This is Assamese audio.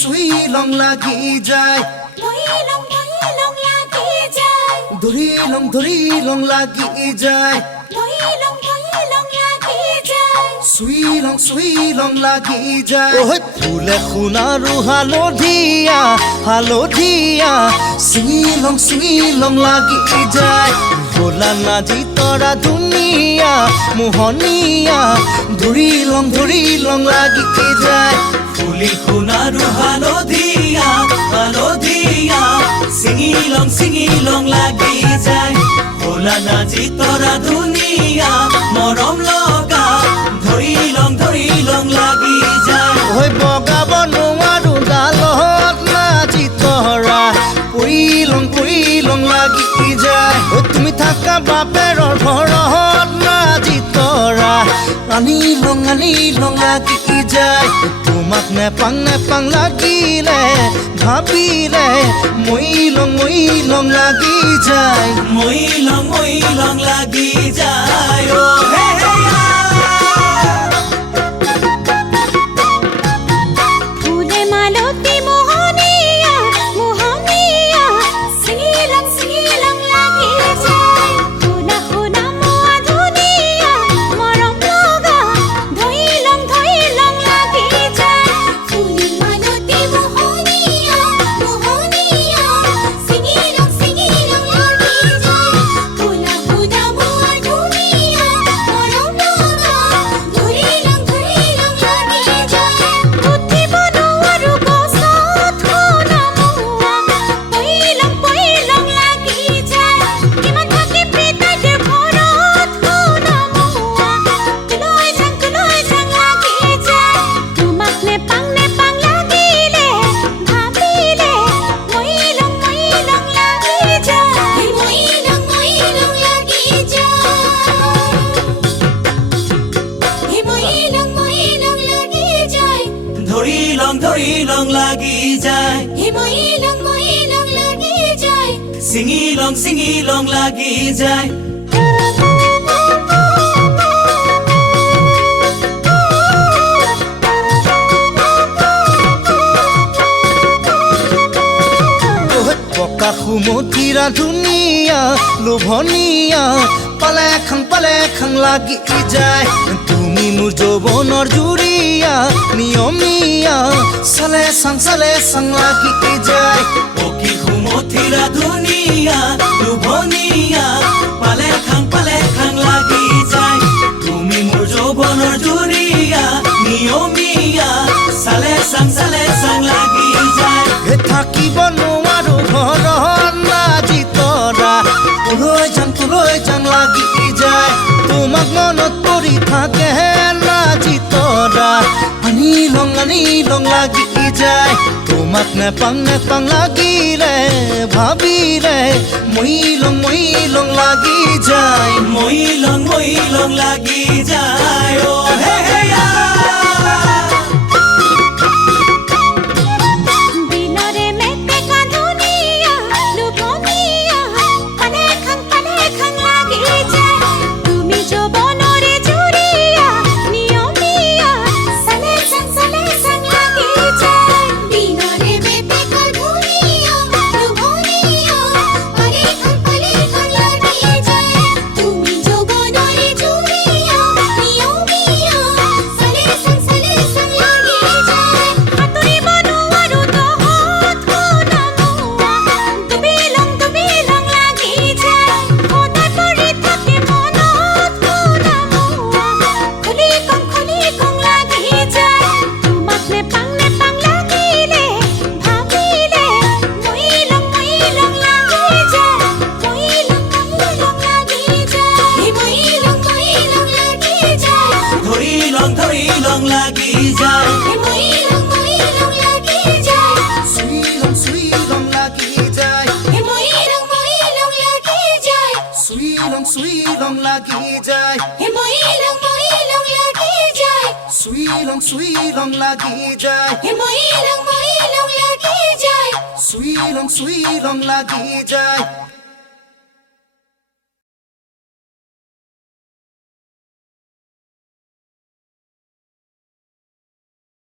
সুই লং লাগি যায় ধৰি লং লাগি যায় সুই লং লাগি যায় ওহ ফুলে খুনাৰু হালধীয়া চিঙি লং লাগি যায় ভোলা নাজি তৰা ধুনীয়া মোহনীয়া ধৰি লং লাগি যায় ফুলি খুনাৰু হালধীয়া চিঙি লং লাগি যায় ভোলা নাজি তৰা ধুনীয়া মৰম লগা ধৰি লং লাগি যায় হৈ বগাব নোৱাৰো ডালত নাজি তৰা পৰি লং লাগি যায় ঐ তুমি থাকা বাপেৰৰ ঘৰত নাজি তৰা আনি লং লাগি যায় তোমাক নেপাং লাগিলে ভাবিলে মই লং লাগি যায় মই লং লাগি যায় ও হে ধৰি লং লাগি যায় চিঙি লং লাগি যায় পকা সুমথিৰা ধুনীয়া লোভনীয়া পালে খাং লাগি যায় তুমি মোৰ যৌৱনৰ জুৰিয়া নিয়মীয়া চালে চাং লাগি যায় পকি সুমথিৰা ধুনীয়া লোভনীয়া পালে খাং লাগি যায় তুমি মোৰ যৌৱনৰ জুৰিয়া নিয়মীয়া চালে চাং লাগি যায় হে থাকিব নোৱাৰো ঘৰত নাজি তৰা তোলৈ যাং লাগি যায় তোমাক মনত পৰি থাকে নাজি তৰা আনি লং লাগি যায় তোমাক নেপাং লাগিলে ভাবিলে মই লং লাগি যায় মই লং লাগি যায় ও হে ধৰি লং লাগি যায় সুই লং লাগি যায় সুই লং লাগি যায় সুই লং লাগি যায় সুই লং লাগি যায়